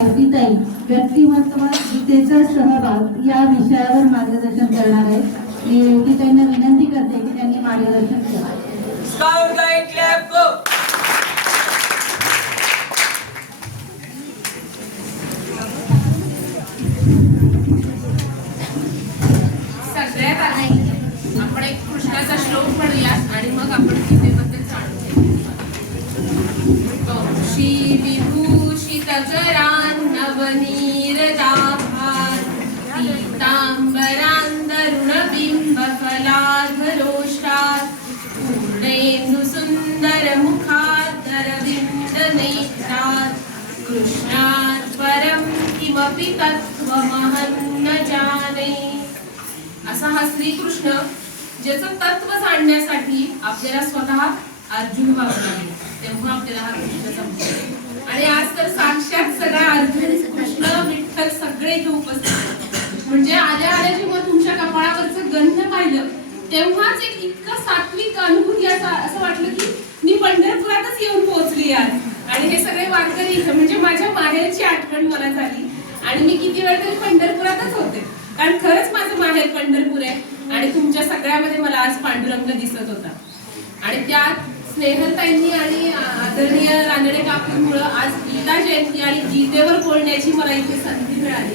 ताई व्यक्तिमत्व गीतेचा सहभाग या विषयावर मार्गदर्शन करणार आहेत। मी त्यांना विनंती करते की त्यांनी मार्गदर्शन करावे। सगळ्यात आधी आपण एक कृष्णाचा श्लोक म्हणूया आणि मग आपण गीतेबद्दल जाणून घेऊ। श्री विभूषित नवनीरदाभार पीतांबरांदरुणबिंबफलाधरोष्टात् पूर्णेन्दु सुंदर मुखादरविंद नेत्रात् कृष्णात् परं किमपि तत्त्वमहं न जाने। असा हा श्रीकृष्ण ज्याचं तत्व जाणण्यासाठी आपल्याला स्वतः अर्जुन व्हावं लागेल, तेव्हा आपल्याला हा कृष्ण समजेल। आणि आज तर साक्षात सगळा अर्जुन कृष्ण विठ्ठल सगळे इथे उपस्थित, म्हणजे आल्या आल्या जेव्हा तुमच्या कपाळावरचं गंध पाहिलं तेव्हाच एक इतकं सात्विक अनुभूती असं वाटलं की मी पंढरपुरातच येऊन पोहोचली आज। आणि हे सगळे वारकरी इथे म्हणजे माझ्या माहेरची आठवण मला झाली आणि मी किती वेळ तरी पंढरपुरातच होते, कारण खरंच माझं माहेर पंढरपूर आहे। आणि तुमच्या सगळ्यामध्ये मला आज पांडुरंग दिसत होता आणि त्यात स्नेहलताईंनी आणि आदरणीय रानडे काकूंमुळे आज गीता जयंती आणि गीतेवर बोलण्याची मला इथे संधी मिळाली,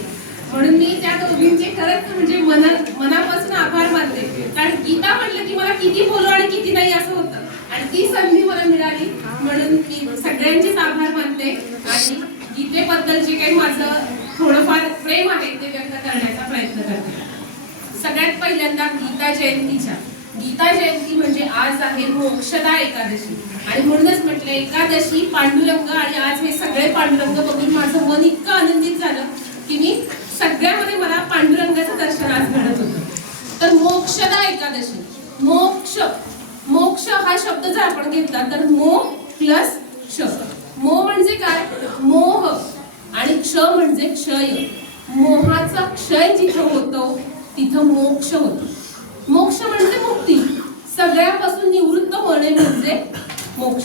म्हणून मी त्या दोघींचे खरंच म्हणजे मनापासून आभार मानते। कारण गीता म्हटलं की मला किती बोलू आणि किती नाही असं होतं आणि ती संधी मला मिळाली, म्हणून मी सगळ्यांचेच आभार मानते आणि गीतेबद्दल जे काही माझं थोडंफार प्रेम आहे ते व्यक्त करण्याचा प्रयत्न करते। सगळ्यात पहिल्यांदा गीता जयंती म्हणजे आज आहे मोक्षदा एकादशी आणि म्हणूनच म्हटलं एकादशी पांडुरंग आणि आज हे सगळे पांडुरंग बघून माझं मन इतकं आनंदित झालं की मी सगळ्यामध्ये मला पांडुरंगाचं दर्शन आज घडत होतं। तर मोक्षदा एकादशी, मोक्ष हा शब्द जर आपण घेतला तर मो प्लस क्ष। मो म्हणजे काय? मोह आणि क्ष म्हणजे क्षय। मोहाचा क्षय जिथं होतो तिथं मोक्ष होतो। मोक्ष म्हणजे मुक्ती, सगळ्यापासून निवृत्त होणे म्हणजे मोक्ष।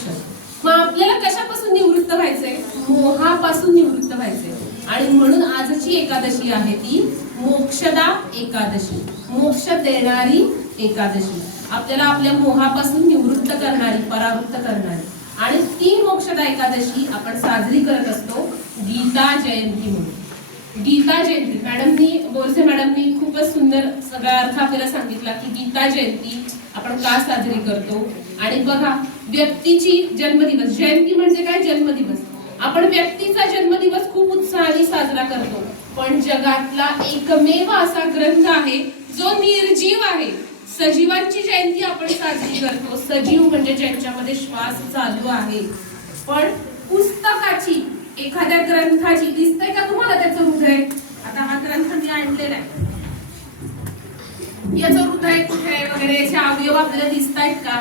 मग आपल्याला कशापासून निवृत्त व्हायचंय? मोहापासून निवृत्त व्हायचंय आणि म्हणून आजची एकादशी आहे ती मोक्षदा एकादशी, मोक्ष देणारी एकादशी, आपल्याला आपल्या मोहापासून निवृत्त करणारी, परावृत्त करणारी। आणि ती मोक्षदा एकादशी आपण साजरी करत असतो गीता जयंती म्हणून। गीता जयंती बोरसे मॅडमनी खूपच सुंदर सगळा अर्थ आपल्याला सांगितला की गीता जयंती आपण का साजरी करतो। आणि बघा, व्यक्तीची जन्मदिवस, जयंती म्हणजे काय? जन्मदिवस। आपण व्यक्तीचा जन्मदिवस खूप उत्साहाने साजरा करतो, पण जगातला एकमेव असा ग्रंथ आहे जो निर्जीव आहे, सजीवांची जयंती आपण साजरी करतो। सजीव म्हणजे ज्यांच्यामध्ये श्वास चालू आहे। पण पुस्तकाची, एखाद्या ग्रंथाची दिसतंय का तुम्हाला त्याचं हृदय? आता हा ग्रंथ मी आणलेला आहे, याचं हृदय कुठे वगैरे याचे अवयव आपल्याला दिसतायत का?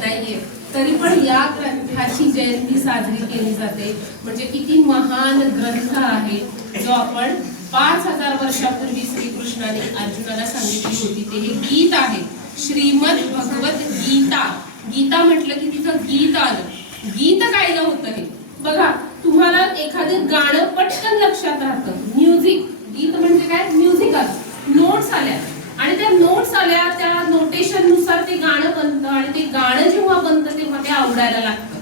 नाहीये। तरी पण या ग्रंथाची जयंती साजरी केली जाते, म्हणजे किती महान ग्रंथ आहे जो आपण 5000 वर्षापूर्वी श्रीकृष्णाने अर्जुनाला सांगितली होती। ते हे गीत आहे, श्रीमद भगवत गीता। गीता म्हटलं की तिथं गीत आलं, गीत गायलं होतं हे। बघा, तुम्हाला एखादं गाणं पटकन लक्षात राहतं, म्युझिक, गीत म्हणजे काय? म्युझिक आलं, नोट्स आल्या आणि त्या नोट्स आल्या, त्या नोटेशन नुसार ते गाणं बनतं आणि ते गाणं जेव्हा बनतं तेव्हा ते आवडायला लागतं।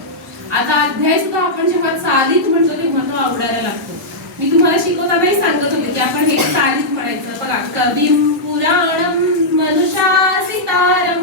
आता अध्याय सुद्धा आपण जेव्हा चालीत म्हणतो तेव्हा तो आवडायला लागतो। मी तुम्हाला शिकवतानाही सांगत होते की आपण हे चालीत म्हणायचं। बघा, कविं पुराणं मनुषासितारं,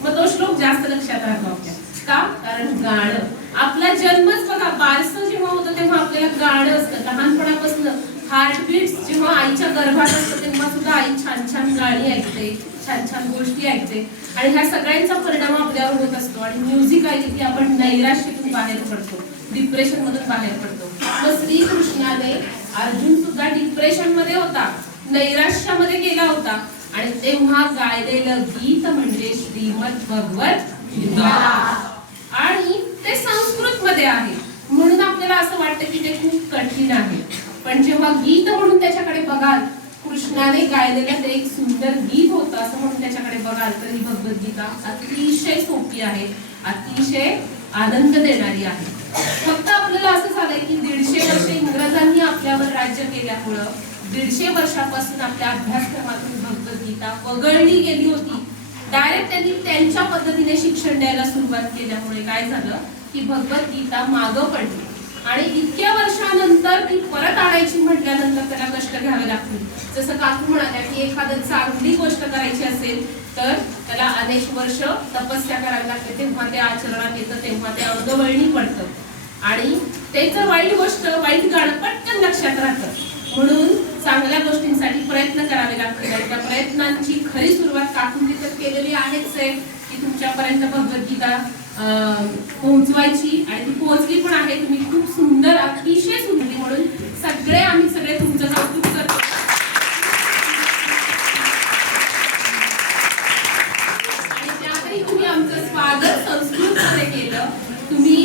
मग तो श्लोक जास्त लक्षात राहतो आपल्या का? कारण गाणं, आपला जन्मच बघा, बारसं जेव्हा होतं तेव्हा आपल्याला गाणं असतं। लहानपणापासून हार्टबीट्स जेव्हा आईच्या गर्भात असतं तेव्हा सुद्धा आई छान छान गाणी ऐकते, छान छान गोष्टी ऐकते आणि ह्या सगळ्यांचा परिणाम आपल्यावर होत असतो। आणि म्युझिक ऐकलं की आपण नैराश्यातून बाहेर पडतो, डिप्रेशन मधून बाहेर पडतो। मग श्रीकृष्णाने, अर्जुन सुद्धा डिप्रेशन मध्ये होता, नैराश्यामध्ये गेला होता आणि तेव्हा गायलेलं गीत म्हणजे श्रीमद भगवत गीता आणि ते संस्कृत मध्ये आहे, म्हणून आपल्याला असं वाटतं की ते खूप कठीण आहे। पण जेव्हा गीत म्हणून त्याच्याकडे बघाल, कृष्णाने गायलेलं ते एक सुंदर गीत होतं असं म्हणून त्याच्याकडे बघाल तर ही भगवद्गीता अतिशय सोपी आहे, अतिशय आनंद देणारी आहे। फक्त आपल्याला असं झालंय की 150 वर्ष इंग्रजांनी आपल्यावर राज्य केल्यामुळं 150 वर्षापासून आपल्या अभ्यासक्रमातून भगवद्गीता वगळली गेली होती. डायरेक्ट त्यांनी त्यांच्या पद्धतीने शिक्षण द्यायला सुरुवात केल्यामुळे काय झालं की भगवद्गीता मागं पडली आणि इतक्या वर्षानंतर ती परत आणायची म्हटल्यानंतर त्याला कष्ट घ्यावे लागतील. जसं काकू म्हणाल्या की एखादं चांगली गोष्ट करायची असेल तर त्याला अनेक वर्ष तपस्या करावी लागते, तेव्हा ते आचरणात येतं, तेव्हा ते अंगवळणी पडतं आणि ते जर वाईट गोष्ट वाईट गाणं पटकन लक्षात राहतं. म्हणून चांगल्या गोष्टींसाठी प्रयत्न करावे लागतात आणि त्या प्रयत्नांची खरी सुरुवात काकूंनी तर केलेली आहेच आहे की तुमच्यापर्यंत भगवद्गीता पोहोचवायची आणि ती पोहोचली पण आहे. तुम्ही खूप सुंदर अतिशय सुंदर म्हणून आम्ही सगळे तुमचं कौतुक करतो. आणि त्यातही तुम्ही आमचं स्वागत संस्कृत मध्ये केलं, तुम्ही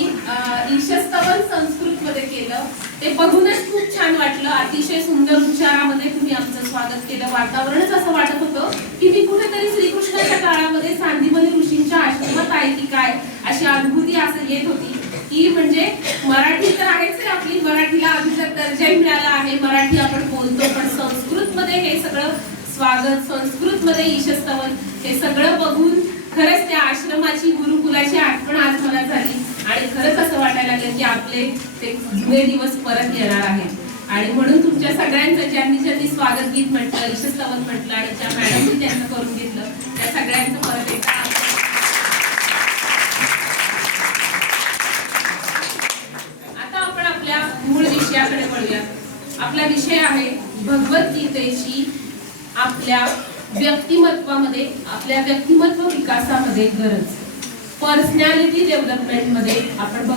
ईशस्तवन संस्कृत मध्ये केलं, ते बघूनच खूप छान वाटलं. अतिशय सुंदर उच्चारामध्ये तुम्ही आमचं स्वागत केलं. वातावरणच असं वाटत होतं की मी कुठेतरी श्रीकृष्णाच्या काळामध्ये सांदीपनी ऋषींच्या आश्रमात आहे की काय अशी अनुभूती असं येत होती की म्हणजे मराठी तर आहेच आहे आपली, मराठीला अभिजात दर्जाही मिळाला आहे, मराठी आपण बोलतो, पण संस्कृत मध्ये हे सगळं स्वागत, संस्कृत मध्ये ईशस्तवन हे सगळं बघून खरंच त्या आश्रमाची गुरुकुलाची आठवण आज मला झाली आणि खरंच असं वाटायला लागलं की आपले ते जुने दिवस परत येणार आहेत. आणि म्हणून तुमच्या सगळ्यांचं ज्यांनी स्वागत गीत म्हटलं, ईशस्तवन म्हटलं आणि ज्या मॅडमनी त्यांचं करून घेतलं त्या सगळ्यांचं परत एकदा मूळ विषयाकडे वळूया. आपला विषय आहे भगवद्गीतेची आपल्या व्यक्तिमत्वामध्ये, आपल्या व्यक्तिमत्व विकासामध्ये गरज. पर्सनॅलिटी डेव्हलपमेंट मध्ये आपण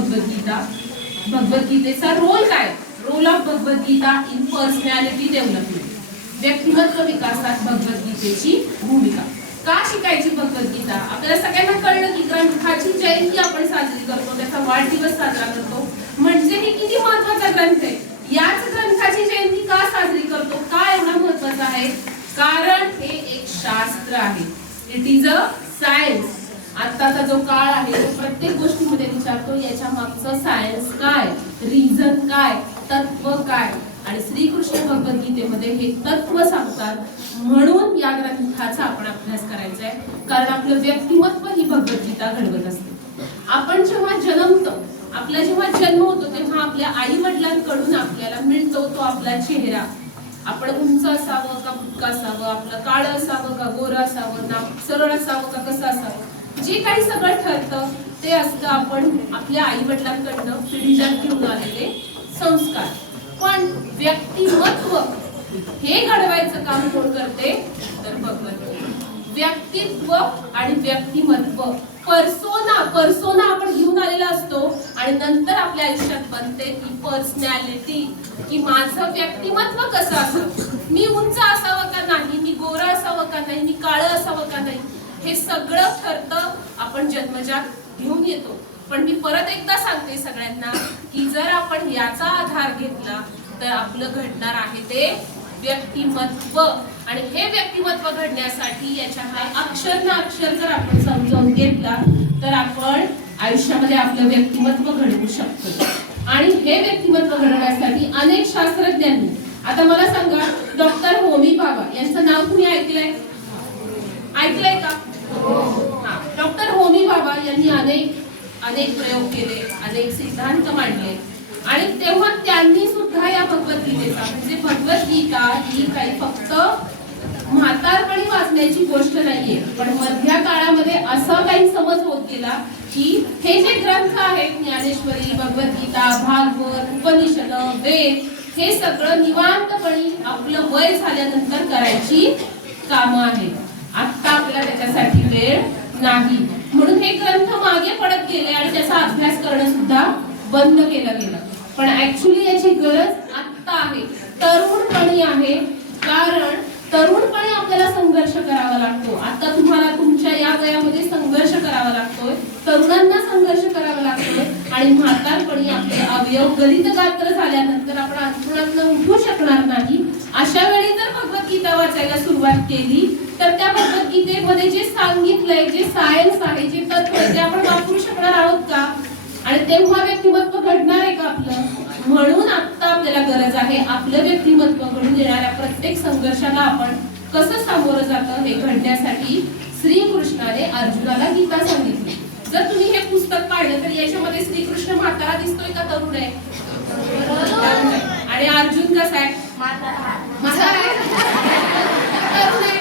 भगवद्गीतेचा रोल काय, role of Bhagavad Gita in personality development, व्यक्तिमत्व विकासात भगवद्गीतेची भूमिका. का शिकायची भगवद्गीता? आपल्याला सगळ्यांना कळलं की ग्रंथाची जयंती आपण साजरी करतो, त्याचा वाढदिवस साजरा करतो, म्हणजे हे किती महत्वाचा ग्रंथ आहे. याच ग्रंथाची जयंती का साजरी करतो, का एवढा महत्वाचा आहे? कारण हे एक शास्त्र आहे. It is a science. आत्ताचा जो काळ आहे तो प्रत्येक गोष्टीमध्ये विचारतो याच्या मागचं सायन्स काय, रिझन काय, तत्व काय. आणि श्रीकृष्ण भगवद्गीतेमध्ये हे तत्व सांगतात. म्हणून या ग्रंथाचा आपण अभ्यास करायचा आहे, कारण आपलं व्यक्तिमत्व ही भगवद्गीता घडवत असते. आपण जेव्हा जन्मतो, आपला जेव्हा जन्म होतो तेव्हा आपल्या आई वडिलांकडून आपल्याला मिळतो तो आपला चेहरा. आपण उंच असावं का बुटका असावं, आपलं काळं असावं का गोरं असावं, नाक सरळ असावं का कसं असावं, जे काही सगळं ठरतं ते असतं आपण आपल्या आई वडिलांकडनं पिढीजात घेऊन आलेले संस्कार. पण व्यक्तिमत्व हे घडवायचं काम कोण करते तर भगवद्गीता. व्यक्तित्व आणि व्यक्तिमत्व, पर्सोना आपण घेऊन आलेला असतो आणि नंतर आपल्या आयुष्यात बनते ती पर्सनॅलिटी, की माझं व्यक्तिमत्व कसं असावं, मी उंच असावं का नाही, मी गोरं असावं का नाही, मी काळं असावं का नाही, हे सगळं ठरतं आपण जन्मजात घेऊन येतो. पण मी परत एकदा सांगते सगळ्यांना की जर आपण याचा आधार घेतला तर आपलं घडणार आहे ते व्यक्तिमत्व. आणि हे व्यक्तिमत्व घडण्यासाठी याच्यातला अक्षर ना अक्षर जर आपण समजावून घेतला तर आपण आयुष्यामध्ये आपलं व्यक्तिमत्व घडवू शकतो. आणि हे व्यक्तिमत्व घडवण्यासाठी अनेक शास्त्रज्ञांनी, आता मला सांगा डॉक्टर होमी भाभा यांचं नाव तुम्ही ऐकलंय का? हा, डॉक्टर होमी भाभा यांनी अनेक प्रयोग केले, अनेक सिद्धांत मांडले आणि तेव्हा त्यांनी सुद्धा या भगवद्गीतेचा, म्हणजे भगवद्गीता ही काही फक्त म्हातारपणी वाचण्याची गोष्ट नाहीये, पण मध्या काळामध्ये असा काही समज होत गेला की हे जे ग्रंथ आहेत ज्ञानेश्वरी, भगवद्गीता, भागवत, उपनिषद, वेद, हे सगळं निवांतपणी आपलं वय झाल्यानंतर करायची कामं आहेत. आता आपल्याला त्याच्यासाठी वेळ नाही, म्हणून हे ग्रंथ मागे पडत गेले आणि त्याचा अभ्यास करणं सुद्धा बंद केलं गेलं. पण ऍक्च्युली याची गरज आत्ता आहे, तरुणपणी आहे. कारण तरुणपणी आपल्याला संघर्ष करावा लागतो. आता तुम्हाला तुमच्या या वयामध्ये संघर्ष करावा लागतोय, तरुणांना संघर्ष करावा लागतोय आणि म्हातारपणी आपले अवयव गलित गात्र झाल्यानंतर आपण अंथरुणातून उठू शकणार नाही. अशा वेळी जर भगवद्गीता वाचायला सुरुवात केली तर त्या भगवद्गीतेमध्ये जे सांगितलंय, जे सायन्स आहे, जे तत्व आहे, ते आपण वापरू शकणार आहोत का? आणि तेव्हा व्यक्तिमत्व घडणार आहे का आपलं? म्हणून आता आपल्याला गरज आहे आपलं व्यक्तिमत्व घडून येणाऱ्या प्रत्येक संघर्षाला आपण कसं सामोरं जातं हे घडण्यासाठी श्रीकृष्णाने अर्जुनाला गीता सांगितली. जर तुम्ही हे पुस्तक पाहिलं तर याच्यामध्ये श्रीकृष्ण म्हातारा दिसतोय का तरुण आहे? आणि अर्जुन कसा आहे? म्हातारा आहे. तरुण आहे.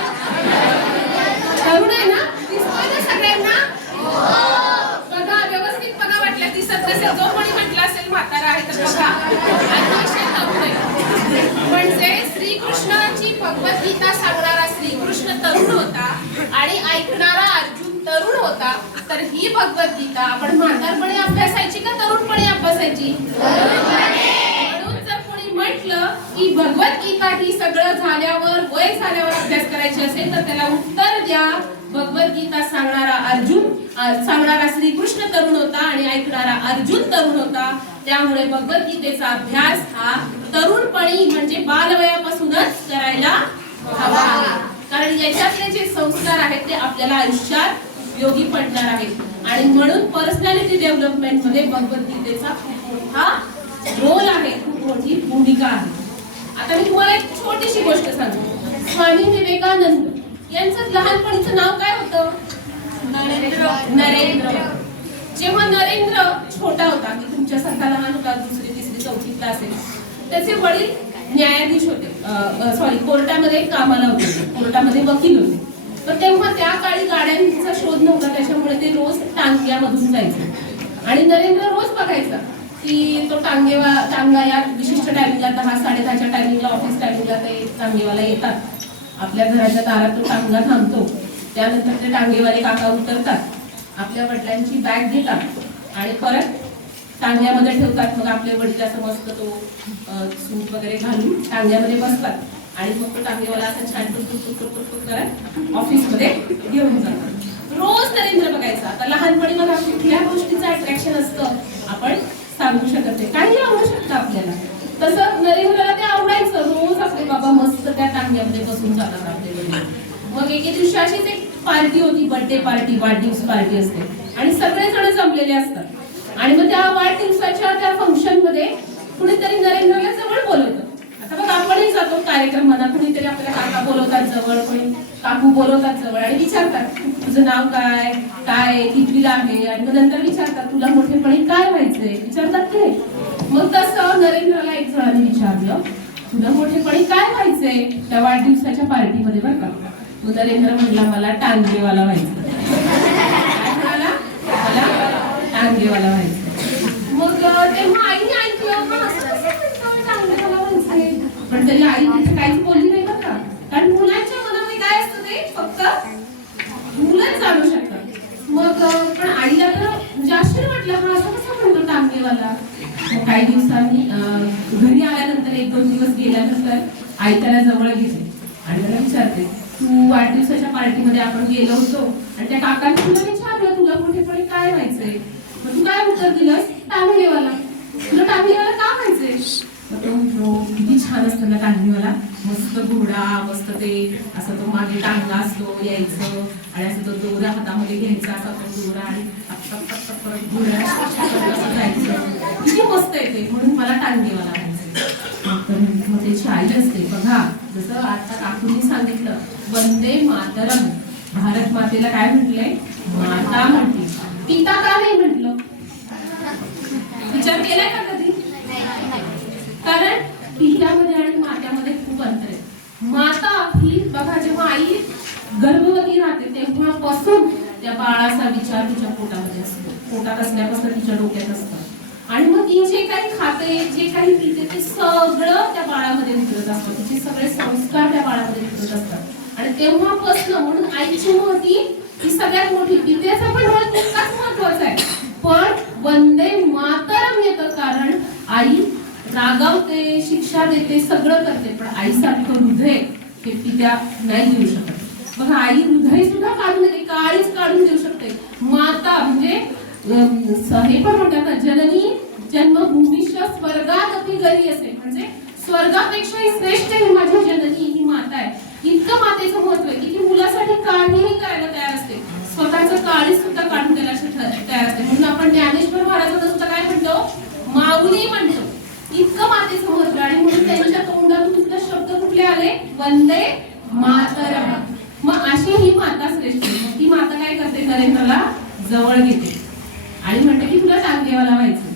तरुण आहे ना? दिसतोय ना सगळ्यांना? बघा व्यवस्थित बघा, वाटलं दिसत नसेल, जो कोणी म्हटलं असेल म्हातारा आहे तर बघा अतिशय तरुण आहे. म्हणजे श्रीकृष्णाची भगवद्गीता सांगणारा श्रीकृष्ण तरुण होता आणि ऐकणारा अर्जुन तरुण होता. तर ही भगवद्गीता आपण म्हातारपणे अभ्यासायची का तरुणपणे अभ्यासायची? म्हणून जर कोणी म्हटलं की भगवद्गीता ही सगळं झाल्यावर वय झाल्यावर अभ्यास करायची असेल तर त्याला उत्तर द्या, भगवद्गीता सांगणारा श्रीकृष्ण तरुण होता आणि ऐकणारा अर्जुन तरुण होता. त्यामुळे भगवद्गीतेचा अभ्यास हा तरुणपणी म्हणजे बालवयापासूनच करायला हवा. कारण याच्यातले जे संस्कार आहेत ते आपल्याला आयुष्यात उपयोगी पडणार आहेत. आणि म्हणून पर्सनॅलिटी डेव्हलपमेंट मध्ये भगवद्गीतेचा खूप मोठा रोल आहे, खूप मोठी भूमिका आहे. आता मी तुम्हाला एक छोटीशी गोष्ट सांगते. स्वामी विवेकानंद यांचं लहानपणीचं नाव काय होतं? नरेंद्र. जेव्हा नरेंद्र छोटा होता, की तुमच्यासारखा लहान होता, दुसरी तिसरी चौथीतला असेल, त्याचे वडील न्यायाधीश होते, कोर्टामध्ये कामाला होते, कोर्टामध्ये वकील होते. तर तेव्हा त्या काळी गाड्यांचा शोध नव्हता, त्याच्यामुळे ते रोज टांग्यामधून जायचे. आणि नरेंद्र रोज बघायचा की तो टांगा या विशिष्ट टायमिंगला 10-10:30च्या टायमिंगला, ऑफिस टायमिंगला ते टांगेवाला येतात. आपल्या घराच्या दारात तो टांगा थांबतो. त्यानंतर ते टांगेवाले काका उतरतात, आपल्या वडिलांची बॅग घेतात आणि परत टांग्यामध्ये ठेवतात. मग आपले वडील असं मस्त तो सूट वगैरे घालून टांग्यामध्ये बसतात आणि मग तो टांगेवाला असं छान टुक करत ऑफिसमध्ये घेऊन जातात. रोज नरेंद्र बघायचा. आता लहानपणी मला कुठल्या गोष्टीचं अट्रॅक्शन असतं आपण सांगू शकत नाही, काही आवडू शकतं आपल्याला. तसं नरेंद्रला ते आवडायचं. रोज आपले बाबा मस्त त्या टांग्यामध्ये बसून जातात आपले वडील. मग एके दिवशी अशीच एक पार्टी होती, बर्थडे पार्टी, वाढदिवस पार्टी असते आणि सगळेजण जमलेले असतात. आणि मग त्या वाढदिवसाच्या त्या फंक्शन मध्ये कुणीतरी नरेंद्रला जवळ बोलवतं. आता बघ आपणही जातो कार्यक्रमाला, कुणीतरी आपल्याला काका बोलवतात जवळ, कोणी काकू बोलवतात जवळ आणि विचारतात तुझं नाव काय, काय कितवीला आहे, आणि मग नंतर विचारतात तुला मोठेपणी काय व्हायचंय, विचारतात की नाही. मग तसं नरेंद्रला एक जणांनी विचारलं तुला मोठेपणी काय व्हायचंय त्या वाढदिवसाच्या पार्टीमध्ये, बरं का. मग नरेंद्र म्हटला मला टांगेवाला व्हायचं. मला टांगेवाला व्हायचं. मग तेव्हा आईने ऐकलं टांगेवाला व्हायचंय, पण तरी आई तिथे काहीच बोलली नाही बरं का. कारण मुलांच्या मनामध्ये काय असतं ते फक्त मुलंच जाणू शकतात. मग पण आईला तर म्हणजे आश्चर्य वाटलं, हा असं कसं म्हणतो टांगेवाला. काही दिवसांनी घरी आल्यानंतर 1-2 दिवस गेल्यानंतर आई त्याला जवळ घेते आणि त्याला विचारते तू वाढदिवसाच्या पार्टीमध्ये आपण गेलो होतो आणि त्या काकांनी तुला विचारलं तुला मोठेपणी काय व्हायचंय, मग तू काय उत्तर दिलंस? टांगेवाला. तुला टांगेवाला का व्हायचंय? मग तो म्हणतो किती छान असतं ना टांगेवाला, मस्त घोडा, मस्त ते असं तो मागे टांगा असतो यायचं आणि असं तो दोरा हातामध्ये घ्यायचा, असा तो दोरा आणि घोडा असं जायचं, किती मस्त येते, म्हणून मला टांगेवाला व्हायचं. मग त्याची आई असते बघा, जसं आता काकूंनी सांगितलं वंदे मातरम, भारत मातेला काय म्हटलंय? माता म्हटली. पिता का नाही म्हटलं? विचार केलाय का कधी? कारण पित्यामध्ये आणि मात्यामध्ये खूप अंतर आहे. माता ही बघा जेव्हा आई गर्भवती राहते तेव्हापासून त्या बाळाचा विचार तिच्या पोटामध्ये असतो, पोटात असल्यापासून तिच्या डोक्यात असतं. आणि मग ती जे काही खाते, जे काही पिते ते सगळं त्या बाळामध्ये उतरत असतं, तिचे सगळे संस्कार त्या बाळामध्ये उतरत असतात. आणि तेव्हापासून म्हणून आईची महती ही सगळ्यात मोठी. पित्याचा पण रोल तितकाच महत्वाचा आहे, पण वंदे मातरम येतं कारण आई रागावते, शिक्षा देते, सगळं करते, पण आईसारखं हृदय हे पित्या नाही देऊ शकत. बघा आई हृदय सुद्धा काढून देते, काळीच काढून देऊ शकते. माता म्हणजे हे पण म्हणतात ना, जननी जन्मभूमीच्या स्वर्गात अपि गरी असे, म्हणजे स्वर्गापेक्षाही श्रेष्ठ ही माझी जननी ही माता आहे. इतकं मातेचं महत्व आहे की ती मुलासाठी काहीही करायला तयार असते. स्वतःचं काळीज सुद्धा काढून द्यायला अशी तयार असते. म्हणून आपण ज्ञानेश्वर महाराजांना सुद्धा काय म्हणतो, माऊली म्हणतो. इतकं मातेचं महत्व आणि म्हणून त्यांच्या तोंडातून सुद्धा शब्द कुठले आले, वंदे मातरम. मग अशी ही माता श्रेष्ठ. मग ती माता काय करते, नरेंद्रला जवळ घेते आणि म्हणते की तुला टांगेवाला व्हायचं.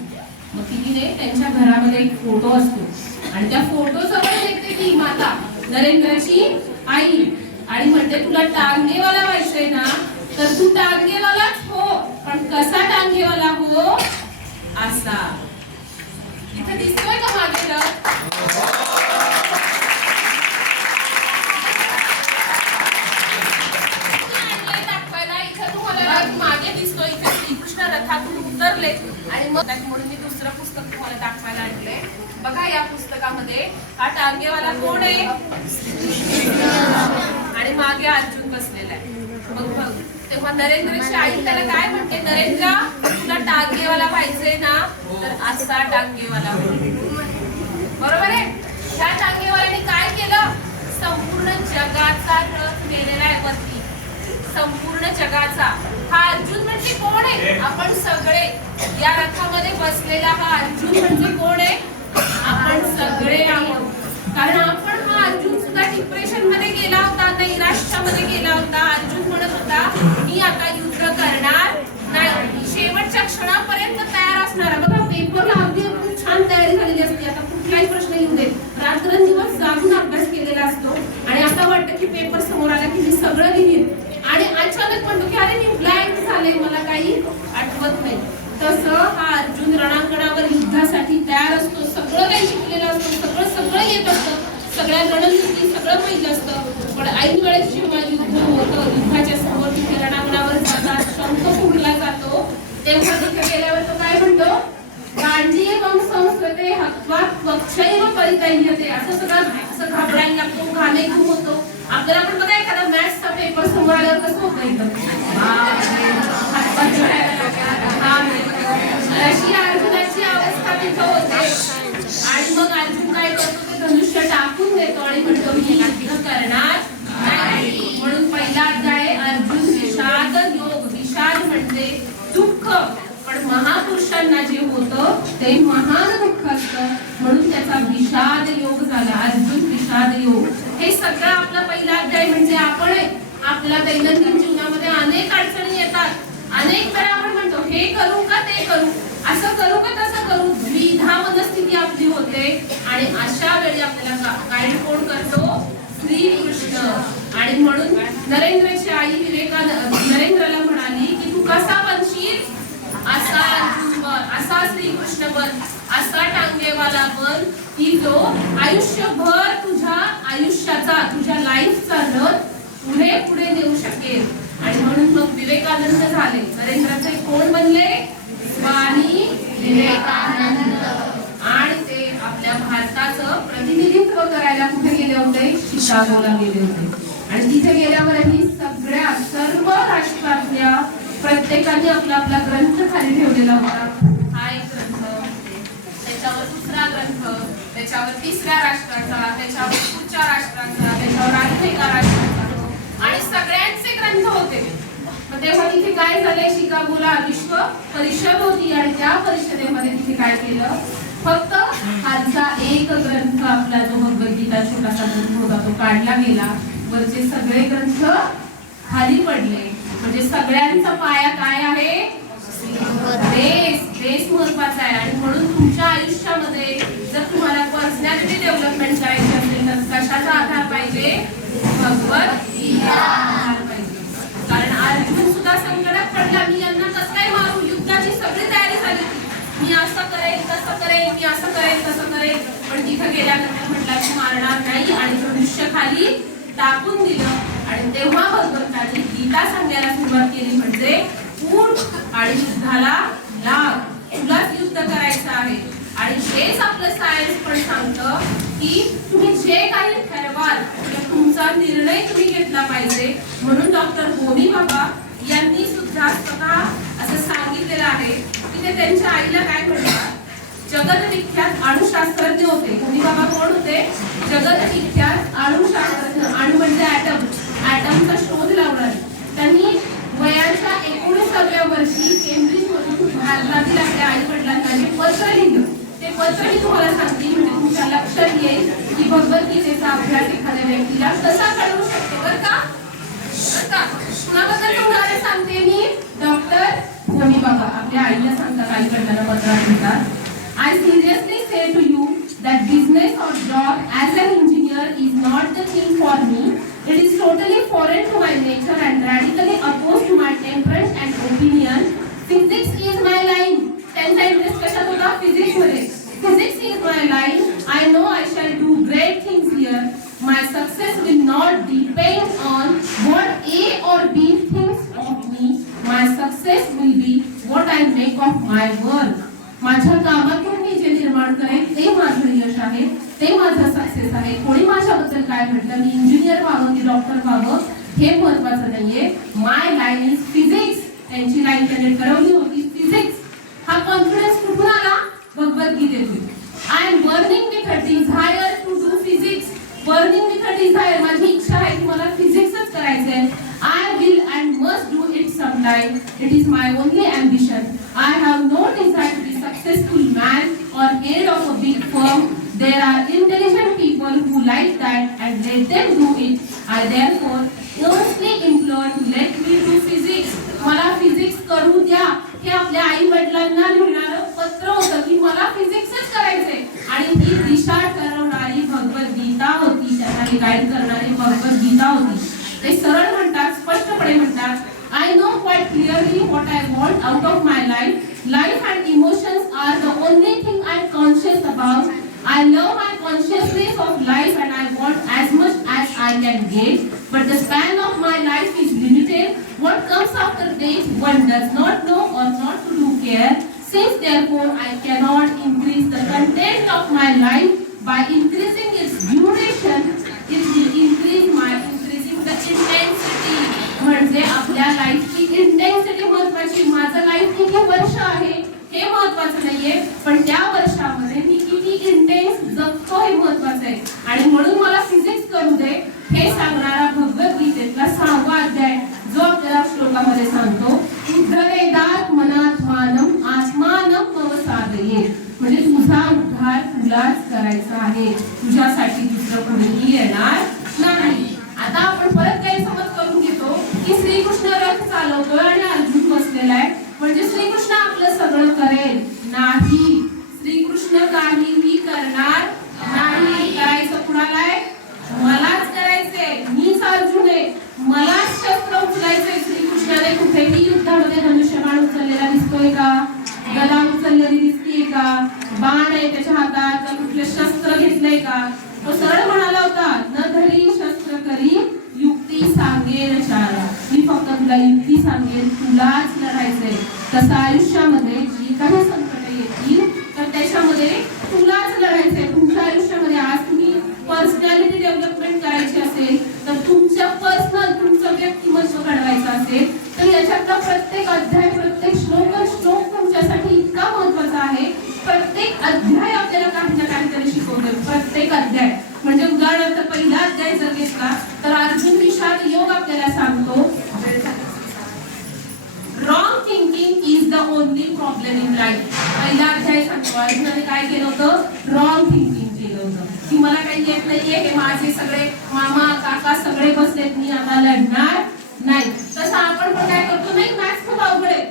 मग तिने त्यांच्या घरामध्ये एक फोटो असतो आणि त्या फोटो जवळ येते ती माता नरेंद्राची आई आणि म्हणते तुला टांगेवाला व्हायचंय ना, तर तू टांगेवालाच हो, पण कसा टांगेवाला हो, असा. इथे दिसतोय का मागे रथ? मागे दिसतो इथे श्रीकृष्ण रथातून उतरले आणि मग म्हणून मी दुसरं पुस्तक तुम्हाला दाखवायला आणलंय. बघा या पुस्तकामध्ये हा टांगेवाला कोण आहे आणि मागे अर्जुन बसलेला आहे. मग तेव्हा नरेंद्रची आई त्याला काय म्हणते, नरेंद्र तुला टांगेवाला पाहिजे ना, तर असा टांगेवाला हो. बरोबर आहे. ह्या टांगेवाल्याने काय केलं, संपूर्ण जगाचा रथ नेलेला आहे वरती, संपूर्ण जगाचा. हा अर्जुन म्हणजे कोण आहे, आपण सगळे. या रथामध्ये बसलेला हा अर्जुन म्हणजे कोण आहे, आपण सगळे आहोत. कारण आपण हा अर्जुन सुद्धा डिप्रेशन मध्ये गेला होता, नैराश्यामध्ये गेला होता. अर्जुन म्हणत होता मी आता युद्ध करणार नाही, शेवटच्या क्षणापर्यंत तयार असणार. बघा पेपरला अगदी खूप छान तयारी झालेली असते. आता कुठलाही प्रश्न येऊ दे, रात्रंदिवस जागून अभ्यास केलेला असतो आणि आता वाटतं की पेपर समोर आला की मी सगळं लिहीन आणि अचानक म्हणतो की अरे मी ब्लँक झाले, मला काही आठवत नाही. तसं हा अर्जुन रणांगणावर युद्धासाठी तयार असतो. सगळं काही शिकलेलं असतं, सगळं येत असतं, सगळ्या रणनीती सगळं माहिती असतं. पण ऐन वेळेस जेव्हा युद्ध होतं, युद्धाच्या समोर तिथे रणांगणावर जातात, शंख फुंकला जातो, तेव्हा तिथे गेल्यावर तो काय म्हणतो, गांडीवं संस्कृते हत्वा त्वक्षैव परितह्यते. असं घाबरायला लागतो, घामेघूम होतो. आपल्याला पण बघा एखादा मॅथ्सचा पेपर समोर आल्यावर कसं होतं एकदम, अशी अर्जुनाची अवस्था तिथं होते. आणि मग अर्जुन काय करतो, ते धनुष्य टाकून देतो आणि म्हणतो मी युद्ध करणार नाही. म्हणून पहिला अध्याय अर्जुन विषाद योग. विषाद म्हणजे दुःख, पण महापुरुषांना जे होतं ते महान दुःख असतं, म्हणून त्याचा विषाद योग झाला. अर्जुन विषाद योग. हे सगळं आपला पहिला अध्याय म्हणजे आपण आहे. आपल्या दैनंदिन जीवनामध्ये अनेक अडचणी येतात. अनेक वेळा आपण म्हणतो हे करू का ते करू, असं करू का तसं करू, द्विधा मनस्थिती आपली होते. आणि अशा वेळी आपल्याला गाईड कोण करतो, श्रीकृष्ण. आणि म्हणून नरेंद्रची आई नरेंद्रला म्हणाली की तू कसा बनशील, असा अर्जुन बन, असा श्रीकृष्ण बन, असा टांगेवाला बन की जो आयुष्यभर तुझ्या आयुष्याचा, तुझ्या लाईफचा रथ पुढे पुढे नेऊ शकेल. आणि म्हणून मग विवेकानंद झाले. नरेंद्राचे कोण बनले, स्वामी विवेकानंद. आणि ते आपल्या भारताचं प्रतिनिधित्व करायला कुठे गेले होते, शिकागोला गेले होते. आणि तिथे गेल्यावरही सगळ्या सर्व राष्ट्रातल्या प्रत्येकाने आपला आपला ग्रंथ खाली ठेवलेला होता. हा एक ग्रंथ, त्याच्यावर दुसरा ग्रंथ, त्याच्यावर तिसऱ्या राष्ट्राचा, त्याच्यावर पुढच्या राष्ट्राचा, त्याच्यावर आणखी एका राष्ट्राचा, आणि सगळ्यांचे ग्रंथ होते. मग तेव्हा तिथे काय झाले, शिकागोला विश्व परिषद होती आणि त्या परिषदेमध्ये तिथे काय केलं, फक्त खालचा एक ग्रंथ आपला जो भगवद्गीता छोटासा ग्रंथ होता तो काढला गेला. वरचे सगळे ग्रंथ खाली पडले. म्हणजे सगळ्यांचा पाया काय आहे, बेस महत्वाचा आहे. आणि म्हणून तुमच्या आयुष्यामध्ये जर तुम्हाला पर्सनॅलिटी डेव्हलपमेंट करायची असेल तर कशाचा आधार पाहिजे, भगवद्गीता आधार पाहिजे. कारण अर्जुन सुद्धा संकटात पडला, मी यांना कसं काय मारू, युद्धाची सगळी तयारी झाली, मी असं करेल तसं करेल, मी असं करेल तसं करेल. पण तिथं गेल्यानंतर म्हटलं की मारणार नाही आणि धनुष्य खाली टाकून दिलं. आणि तेव्हा भगवंताने गीता सांगायला सुरुवात केली, म्हणजे उठ आणि युद्धाला लाग, तुलाच युद्ध करायचं आहे. आणि हेच आपलं सायन्स पण सांगतं की तुम्ही जे काही ठरवाल तुमचा निर्णय तुम्ही घेतला पाहिजे. म्हणून डॉक्टर होमी बाबा यांनी सुद्धा स्वतः असं सांगितलेलं आहे की ते त्यांच्या आईला काय म्हणतात, जगदविख्यात अणुशास्त्रज्ञ होते. होमी बाबा कोण होते, जगदविख्यात अणुशास्त्रज्ञ. अणु म्हणजे ॲटम, ॲटमचा शोध लावणारे. त्यांनी वयाच्या भगवद्गीतेचा अभ्यास एखाद्या व्यक्तीला कसा कळवू शकतो बरं का? कुणाबद्दल उदाहरण सांगते मी, डॉक्टर होमी बाबा आपल्या आईला सांगतात, आईकडनं पत्रात लिहितात, I seriously say to you that business or job as an engineer is not the thing for me. It is totally foreign to my nature and radically opposed to my temperament and opinion. Physics is my line. त्यांचा interest कशात होता? Physics मध्ये. Physics is my line. I know I shall do great things here. My success will not depend on what A or B thinks of me. My success will be what I make of my work. माझ्या कामातून मी जे निर्माण करेन ते माझं यश आहे, ते माझं सक्सेस आहे. कोणी माझ्याबद्दल काय म्हटलं, मी इंजिनियर व्हावं की डॉक्टर व्हावं हे महत्वाचं नाहीये. My line is physics. त्यांची लाईन त्यांनी ठरवली होती फिजिक्स. हा कॉन्फिडन्स कुठून आला? भगवद्गीतेतून. I am burning with a desire to do physics. Burning with a desire, माझी इच्छा आहे की मला फिजिक्सच करायचंय. I will and must do it sometime. It is my only ambition. I have no desire to be successful man or head of a big firm. There are intelligent people who like that and let them do it. I therefore earnestly implore to let me do physics. मला physics करू द्या. हे आपल्या आई वडिलांना लिहिणारं पत्र होतं की मला फिजिक्सच करायचंय. आणि ही दिशा ठरवणारी भगवद्गीता होती, त्यांना गाईड करणारी भगवद्गीता होती. ते सरळ म्हणतात, स्पष्टपणे म्हणतात, I know quite clearly what I want out of my life. Life and emotions are the only thing I'm conscious about. I love my consciousness of life and I want as much as I can get. But the span of my life is limited. What comes after death one does not know or not to do care. Since therefore I cannot increase the content of my life by increasing its duration, it will increase my intensity. म्हणजे आपल्या लाईफची intensity महत्वाची. माझं life किती वर्ष आहे हे महत्वाचं नाहीये, पण त्या वर्षामध्ये मी किती इंटेन्स जगतो हे महत्वाचं आहे. आणि म्हणून मला फिजिक्स करू दे हे सांगणारा भगवद्गीतेतला 6वा अध्याय जो आपल्याला श्लोकामध्ये सांगतो, उद्धरेदात मनात्मानम आत्मानम मवसादये. म्हणजे तुझा उद्धार तुलाच करायचा आहे, तुझ्यासाठी दुसरं कोणीही येणार नाही. आता आपण परत काही समज करून घेतो की श्रीकृष्ण रथ चालवतोय आणि अर्जुन बसलेला आहे, म्हणजे श्रीकृष्ण आपलं सगळं करेल नाही. श्रीकृष्ण काहीही करणार नाही. करायचं कुणाला आहे? मलाच करायचंय. मीच अर्जुन आहे, मलाच शस्त्र उचलायचंय. श्रीकृष्णाने कुठेही युद्धामध्ये धनुष्यबाण उचललेला दिसतोय का? गदा उचललेली दिसतीये का? बाण आहे त्याच्या हातात का? कुठले शस्त्र घेतलंय का? तो सरळ म्हणाला होता, न धरी शस्त्र करी युक्ती सांगेन चारा. मी फक्त तुला युक्ती सांगेन, तुलाच लढायचंय. तसं आयुष्यामध्ये जी काही संकट येतील तर त्याच्यामध्ये तुलाच लढायचंय. तुमच्या आयुष्यामध्ये आज तुम्ही पर्सनॅलिटी डेव्हलपमेंट करायची असेल तर तुमच्या पर्सनल तुमचं व्यक्तिमत्व घडवायचं असेल तर याच्यातला प्रत्येक अध्याय, प्रत्येक श्लोक तुमच्यासाठी इतका महत्वाचा आहे. प्रत्येक अध्याय आपल्याला काही ना काहीतरी शिकवतो. प्रत्येक अध्याय म्हणजे उदाहरणार्थ पहिला अध्याय जर घेतला तर अर्जुन विषाद योग आपल्याला सांगतो, wrong thinking is the only problem in life. पहिला अध्याय सांगतो अर्जुनाने काय केलं होतं? रॉंग थिंकिंग केलं होतं की मला काही येत नाहीये, हे माझे सगळे मामा काका सगळे बसलेत, मी आता लढणार नाही. तसं आपण पण काय करतो, नाही मॅथ्स खूप अवघड आहे,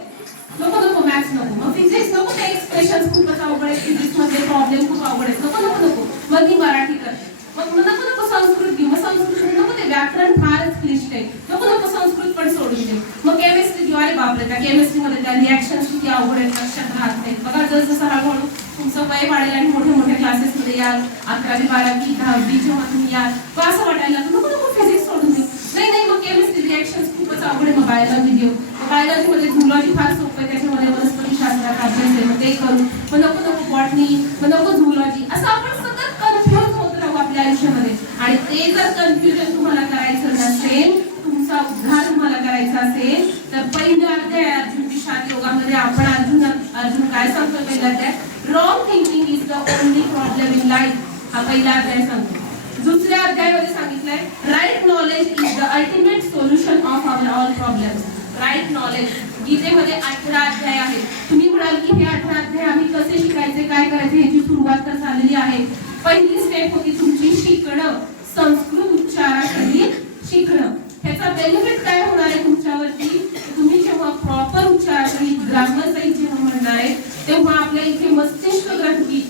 नको नको मॅथ्स नको, मग फिजिक्स नको, ते एक्सप्रेशन खूपच अवघड आहे, फिजिक्स मध्ये प्रॉब्लेम खूप अवघड आहेत, नको नको नको, मग मी मराठी करते. मग नको नको संस्कृत घेऊ, मग संस्कृत नको, ते व्याकरण फारच क्लिष्ट आहे, नको नको संस्कृत पण सोडून दे. मग केमिस्ट्री घेऊ, अरे बापरे त्या केमिस्ट्रीमध्ये त्या रिॲक्शन किती अवघड आहेत, लक्षात राहत नाही. बघा जसं हळूहळू तुमचं वय वाढेल आणि मोठे मोठे क्लासेसमध्ये याल, 11वी 12वी 10वी जेव्हा तुम्ही याल, मग असं वाटायला नको नको फिजिक्स सोडून देऊ. नाही नाही, मग केमिस्ट्री रिॲक्शन खूपच अवघड आहे, मग बायोलॉजी घेऊ. बायोलॉजीमध्ये झुलॉजी फार सोपं आहे, त्याच्यामध्ये वनस्पती शास्त्राचा अभ्यास आहे, मग ते करू. मग नको नको बॉटनी, मग नको झुलॉजी. असं आपण सतत कन्फ्युज होत राहू आपल्या आयुष्यामध्ये. आणि ते जर कन्फ्युजन तुम्हाला करायचं नसेल, तुमचा उद्धार तुम्हाला करायचा असेल तर पहिला अध्याय अर्जुन विषाद योगामध्ये आपण अर्जुन काय सांगतो पहिला अध्याय, wrong thinking is the only problem in life. हा पहिला अध्याय सांगतो. दुसऱ्या अध्यायामध्ये सांगितलंय, right knowledge is the ultimate solution of our all problems. Right knowledge गीतेमध्ये 18 अध्याय आहे. तुम्ही म्हणाल की हे 18 अध्याय आम्ही कसे शिकायचे, काय करायचे, याची सुरुवात तर झालेली आहे. पहिली स्टेप होती तुमची शिकणं, संस्कृत उच्चारासहित शिकणं. ह्याचा बेनिफिट काय होणार आहे तुमच्यावरती? तुम्ही जेव्हा प्रॉपर उच्चारासहित ग्रामर सहित जेव्हा म्हणणार आहे तेव्हा आपल्या इथे मस्तिष्क ग्रंथी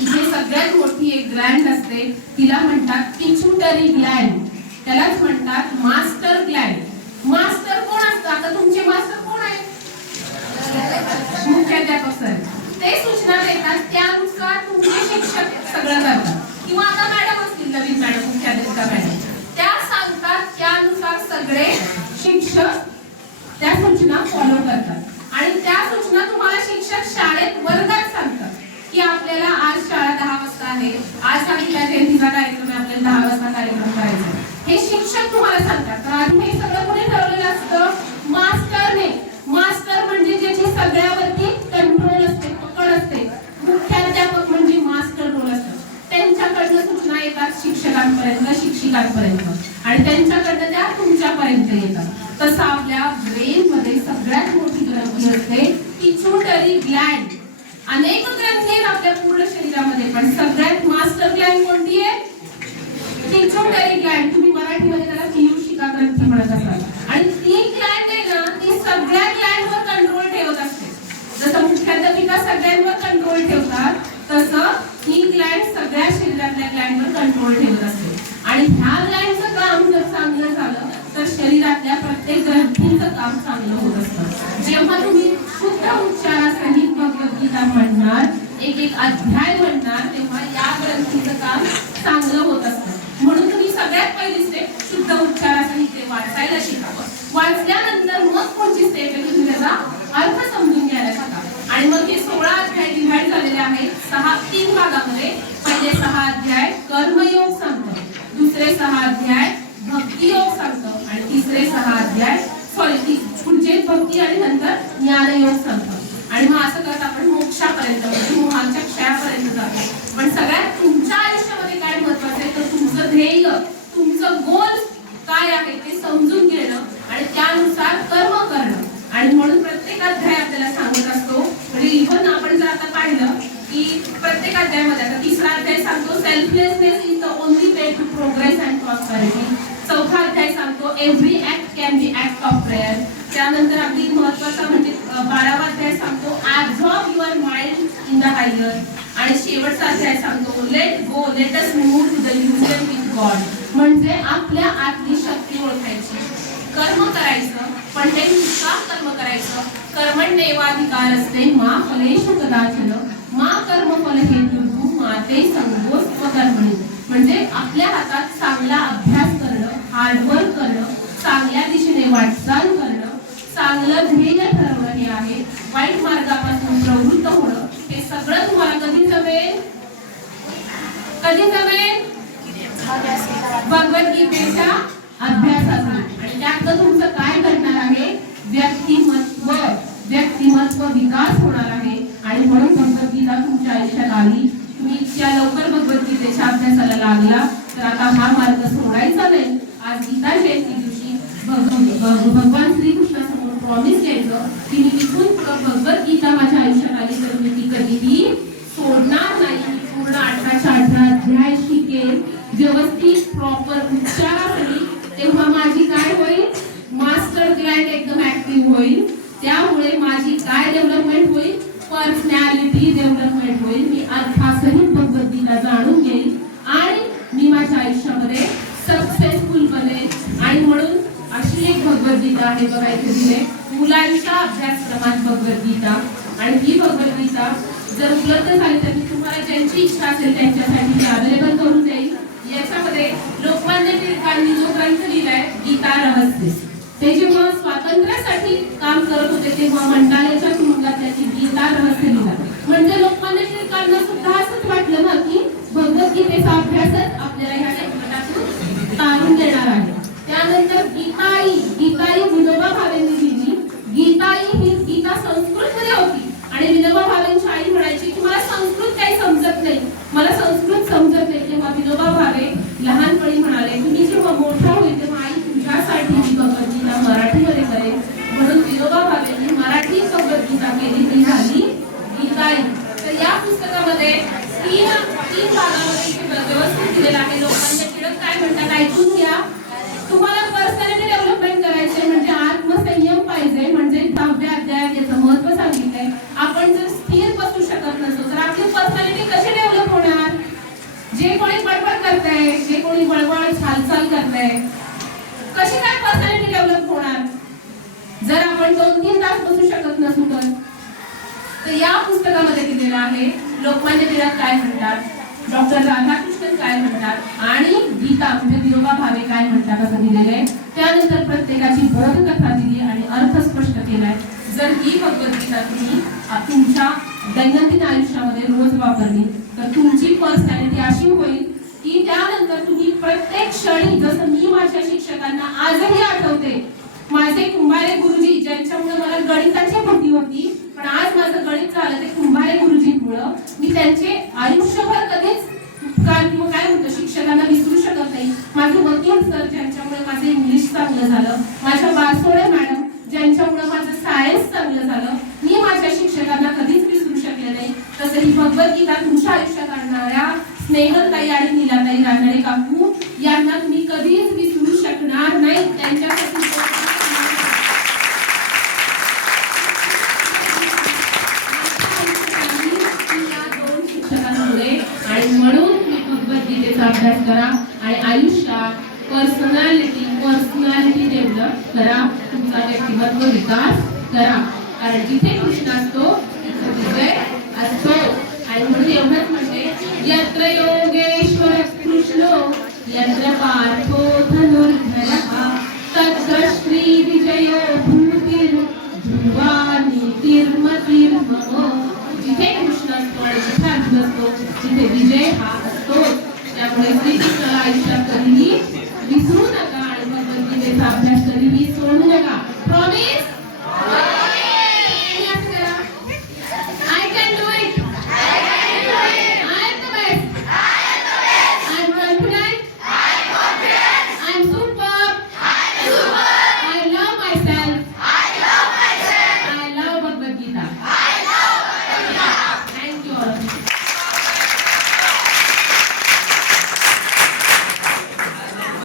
जी सगळ्यात मोठी एक ग्लँड असते तिला म्हणतात पिट्युटरी ग्लँड, त्यालाच म्हणतात मास्टर ग्लँड. मास्टर कोण असतं? आता तुमचे मास्टर कोण आहे? मुख्याध्यापक सर. ते सूचना देतात त्यानुसार तुमचे शिक्षक सगळं करतात. किंवा आता मॅडम असतील, नवीन मॅडम मुख्याध्यापिका मॅडम, त्या सांगतात त्यानुसार सगळे शिक्षक त्या सूचना फॉलो करतात आणि त्या सूचना तुम्हाला शिक्षक शाळेत वर्गात सांगतात की आपल्याला आज शाळा 10 वाजता आहे, आज आपल्या जयंतीचा कार्यक्रम आहे, आपल्याला 10 वाजता कार्यक्रम करायचा आहे. हे शिक्षक तुम्हाला सांगतात. तर आधी हे सगळं कोणी ठरवलेलं असतं? मास्टरने. मास्टर म्हणजे ज्याची सगळ्यावरती कंट्रोल असते, पकड असते. मुख्याध्यापक म्हणजे मास्टर रोल असतो. त्यांच्याकडनं सूचना येतात शिक्षकांपर्यंत, शिक्षिकांपर्यंत आणि त्यांच्याकडनं त्या तुमच्यापर्यंत येतात. तसं आपल्या ब्रेन मध्ये सगळ्यात मोठी ग्रंथी असते पिट्युटरी ग्लँड. अनेक ग्रंथी आहेत आपल्या पूर्ण शरीरामध्ये, पण सगळ्यात मास्टर ग्लँड कोणती आहे? Pituitary Gland. तुम्ही मराठीमध्ये त्याला पीयूषिका ग्रंथी म्हणत असाल. आणि ती ग्लँड आहे ना, ती सगळ्या ग्लँडवर कंट्रोल ठेवत असते. जसं मुख्याध्यापिका सगळ्यांवर कंट्रोल ठेवतात तसं ही ग्लँड सगळ्या शरीरातल्या ग्लँडवर कंट्रोल ठेवत असते. आणि ह्या ग्लँडचं काम जर चांगलं झालं तर शरीरातल्या प्रत्येक ग्रंथींचं काम चांगलं होत असतं. जेव्हा तुम्ही शुद्ध उच्चारासहित भगवद्गीता म्हणणार, एक एक अध्याय म्हणणार, तेव्हा या ग्रंथीचं काम चांगलं होत असतं. म्हणून तुम्ही सगळ्यात पहिली स्टेप शुद्ध उच्चारासहित ते वाचायला शिकावं. वाचल्यानंतर मग पुढची स्टेप आहे तुम्ही त्याचा अर्थ समजून घ्यायला शिका. आणि मग हे 16 अध्याय डिव्हाइड झालेले आहेत 3 भागामध्ये. पहिले 6 अध्याय कर्मयोग सांगतो, दुसरे 6 अध्याय भक्तियोग सांगतो आणि तिसरे 6 अध्याय पुढचे भक्ती आणि नंतर ज्ञानयोग सांगतो. आणि मग असं करत आपण मोक्षापर्यंत म्हणजे मोहांच्या क्षयापर्यंत जातो. पण सगळ्यात तुमच्या आयुष्यामध्ये काय महत्वाचं आहे तर तुमचं ध्येय, तुमचं गोल काय आहे ते समजून घेणं आणि त्यानुसार कर्म करणं. आणि म्हणून प्रत्येक अध्याय आपल्याला सांगत असतो. म्हणजे इव्हन आपण जर आता पाहिलं की प्रत्येक अध्यायामध्ये आता 3रा अध्याय सांगतो selflessness is the only way to progress and prosperity. 4था अध्याय सांगतो every act can be act of prayer. त्यानंतर अगदी महत्त्वाचा म्हणजे 12वा अध्याय सांगतो absorb your mind in the higher. आणि शेवटचा अध्याय सांगतो let us move to the union with God. म्हणजे आपल्या आतली शक्ती ओळखायची, कर्म करायचं, पण ते निष्काम कर्म करायचं. कर्मण्येवाधिकार असते मा फलेषु कदाचन मा कर्मफल हेतुः मा ते संगोऽस्त्व कर्मणि. म्हणजे आपल्या हातात चांगला अभ्यास करणं, हार्डवर्क करणं, चांगल्या दिशेने वाटचाल करणं, चांगलं ध्येय ठरवणं हे आहे. वाईट मार्गापासून प्रवृत्त होणं हे सगळं तुम्हाला कधी जमेल? कधी जमेल? भगवद्गीतेच्या अभ्यासातून. आणि त्यातलं तुमचं काय घडणार आहे? व्यक्तिमत्व विकास होणार आहे. आणि म्हणून भगवद्गीता तुमच्या आयुष्यात आली. तुम्ही इतक्या लवकर भगवद्गीतेच्या अभ्यासाला लागला तर आता हा मार्ग सोडायचा नाही. आज गीता जयंती दिवशी भगवान श्रीकृष्णासमोर प्रॉमिस घ्यायचं की मी तिथून भगवद्गीता माझ्या आयुष्यात आली तर मी ती कधीही सोडणार नाही. पूर्ण 18च्या 18 अध्याय शिकेल व्यवस्थित प्रॉपर उच्चारासहित. तेव्हा माझी काय होईल? मास्टर ग्लँड एकदम ऍक्टिव्ह होईल. त्यामुळे माझी काय डेव्हलपमेंट होईल? पर्सनॅलिटी डेव्हलपमेंट होईल. मी अर्थासहित भगवद्गीता जाणून घेईल आणि मी माझ्या आयुष्यामध्ये सक्सेसफुल बनेल. आणि म्हणून अशी एक भगवद्गीता आहे बघा इथे दिले मुलांच्या अभ्यासक्रमात भगवद्गीता. आणि ही भगवद्गीता जर उपलब्ध झाली तर मी तुम्हाला ज्यांची इच्छा असेल त्यांच्यासाठी मी अवेलेबल करून देईल. याच्यामध्ये लोकमान्य टिळकांनी जो ग्रंथ लिहिलाय गीता रहस्य, ते जेव्हा स्वातंत्र्यासाठी काम करत होते तेव्हा मंडालेच्या तुरुंगात त्याची गीता रहस्य लिहिला. म्हणजे लोकमान्य टिळकांना सुद्धा असंच वाटलं ना की भगवद्गीतेचा अभ्यासच आपल्याला ह्या लेखनातून तारून देणार आहे. त्यानंतर गीताई विनोबा भावेंनी लिहिली. गीताई ही गीता संस्कृत मध्ये होती आणि विनोबा भावेंची आई म्हणायची की मला संस्कृत काही समजत नाही, मला संस्कृत समजत नाही. तेव्हा विनोबा भावे लहानपणी म्हणाले तुम्ही जेव्हा मोठा होईल तेव्हा आई तुझ्यासाठी ही भगवद्गीता मराठीमध्ये करेल. म्हणून विनोबा भावेंनी मराठी भगवद्गीता केली, ती झाली गीताई. तर या पुस्तकामध्ये तीन भाग म्हणतात ऐकून घ्या. तुम्हाला पर्सनॅलिटी डेव्हलपमेंट करायचे म्हणजे आत्मसंयम पाहिजे. म्हणजे 6व्या अध्यायात याचं महत्व सांगितलंय. आपण जर स्थिर बसू शकत नसतो तर आपली पर्सनॅलिटी कशी डेव्हलप होणार? जे कोणी बडबड करतंय, जे कोणी बडबड हालचाल करतंय, कशी काय पर्सनॅलिटी डेव्हलप होणार? जर आपण 2-3 तास बसू शकत नसू तर या पुस्तकामध्ये दिलेलं आहे लोकमान्य टिळक काय म्हणतात, डॉक्टर राधाकृष्णन काय म्हणतात आणि गीता म्हणजे विनोबा भावे काय म्हणतात असं दिलेलं आहे. त्यानंतर प्रत्येकाची बोधकथा दिली आणि अर्थ स्पष्ट केलाय. जर ही भगवद्गीता तुम्ही तुमच्या दैनंदिन आयुष्यामध्ये रोज वापरली तर तुमची पर्सनॅलिटी अशी होईल की त्यानंतर तुम्ही प्रत्येक क्षणी, जसं मी माझ्या शिक्षकांना आजही आठवते, माझे कुंभारे गुरुजी ज्यांच्यामुळे मला गणिताची बुद्धी होती, पण आज माझं गणित झालं ते कुंभारे गुरुजींमुळे. मी त्यांचे आयुष्यभर कधीच काय म्हणतो शिक्षकांना विसरू शकत नाही. माझे वकील सर ज्यांच्यामुळे माझं इंग्लिश चांगलं झालं, माझ्या बारसोडे मॅडम ज्यांच्यामुळे माझं सायन्स चांगलं झालं, मी माझ्या शिक्षकांना कधीच विसरू शकले नाही. तसं ही भगवद्गीता तुमच्या आयुष्यात आणणाऱ्या स्नेहलताई आणि नीलाताई रानडे काकू यांना तुम्ही कधीच विसरू शकणार नाही. त्यांच्यासाठी आणि म्हणून तुम्ही भगवद्गीतेचा अभ्यास करा आणि आयुष्यात पर्सनॅलिटी डेव्हलप करा, तुमचा व्यक्तिमत्व विकास करा. कारण जिथे कृष्ण असतो तिथे विजय असतो. आणि म्हणून एवढंच म्हणते, यत्र योगेश्वर कृष्णो